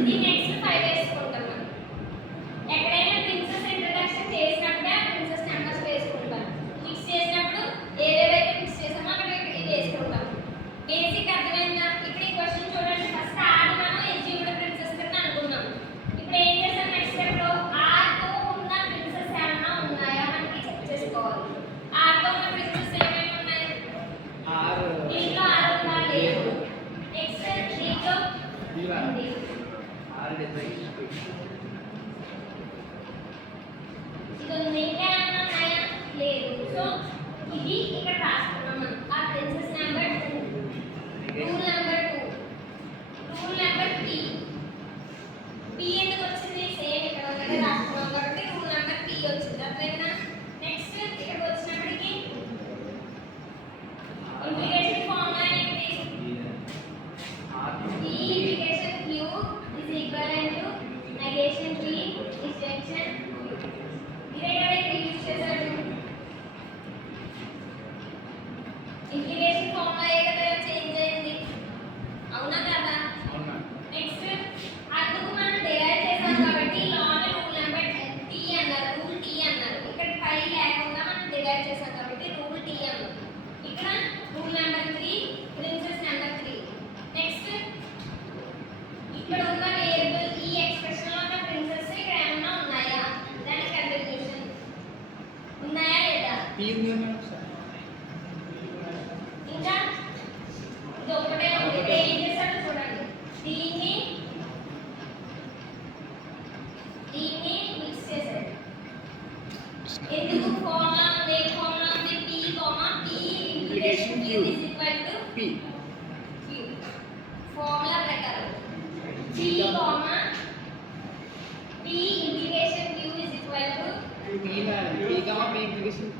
ఇది నెక్స్ట్ 5 వేసుకుంటాం మనం. ఎక్కడైనా ప్రిన్సెస్ ఇంట్రడక్షన్ చేసినప్పుడే ఆ ప్రిన్సెస్ నెంబర్స్ వేసుకుంటాం. మిక్స్ చేసినప్పుడు ఏవేవైతే మిక్స్ చేసామో అక్కడ ఇవి వేసుకుంటాం. బేసిక్ అర్థమైందా? ఇప్పుడు ఈ క్వశ్చన్ చూడండి. ఫస్ట్ ఆర్ మనం ఎగ్జిక్యూటివ్ ప్రిన్సెస్ కింద అనుకున్నాం. ఇప్పుడు ఏం చేసాం నెక్స్ట్ స్టెప్ లో ఆర్ తో ఉన్న ప్రిన్సెస్ ఏమైనా ఉన్నాయా మనకి చెక్ చేసుకోవాలి. ఆర్ తో ఉన్న ప్రిన్సెస్ ఏమైనా ఉన్నాయి? దీంట్లో ఆర్ ఉందా? లేదు. నెక్స్ట్ దీంట్లో ఉంది. ఇది ఉంది. ఇంకేమైనా ఉన్నాయా? లేదు. సో ఇది ఇక్కడ రాసుకున్నాం మనం. ఆ princess number 2, rule number 2, rule number P. P ఎందుకు వచ్చింది? సేమ్ ఇక్కడ ఉన్నది రాసుకున్నాం కాబట్టి రూల్ నెంబర్ పి వచ్చింది. అర్థమైందా? నెక్స్ట్ ఇక్కడ వచ్చినప్పటికి ఇంటిగ్రేషన్ ఫార్ములా ఏంటి? P integration Q is equivalent to negation P disjunction. ఇదే కదా ఇక్కడ యూజ్ చేశారు. ఇంటిగ్రేషన్ ఫార్ములా ఏ కదా చేంజ్ అయింది. అవునా కదా? నెక్స్ట్ అందుకు మనం డిరైవ్ చేసాం కాబట్టి లానే రూల్ నెంబర్ టీ అన్నారు, రూల్ టీ అన్నారు. ఇక్కడ పై లేకుండా మనం డిరైవ్ చేసాం కాబట్టి రూల్ టీ అన్నారు. ఇక్కడ rule number 3, princess number 3. Next ఇక్కడ ఉన్న వేరియబుల్ ఈ ఎక్స్ప్రెషన్ లో ఉన్న ప్రిన్సెస్ ఇక్కడ ఏమైనా ఉన్నాయా? దాని కంటిన్యూషన్ ఉన్నాయా లేదా? ఇంకా ఇది ఒకటే ఉంది. ఏం చేశాడో చూడండి. దీన్ని మిక్స్ చేశాడు. ఎందుకు? ఫార్ములా ఉంది. ఫార్ములా ఉంది P, P integration Q is equal to P. Formula ప్రకారం P, P integration Q is equal to P integration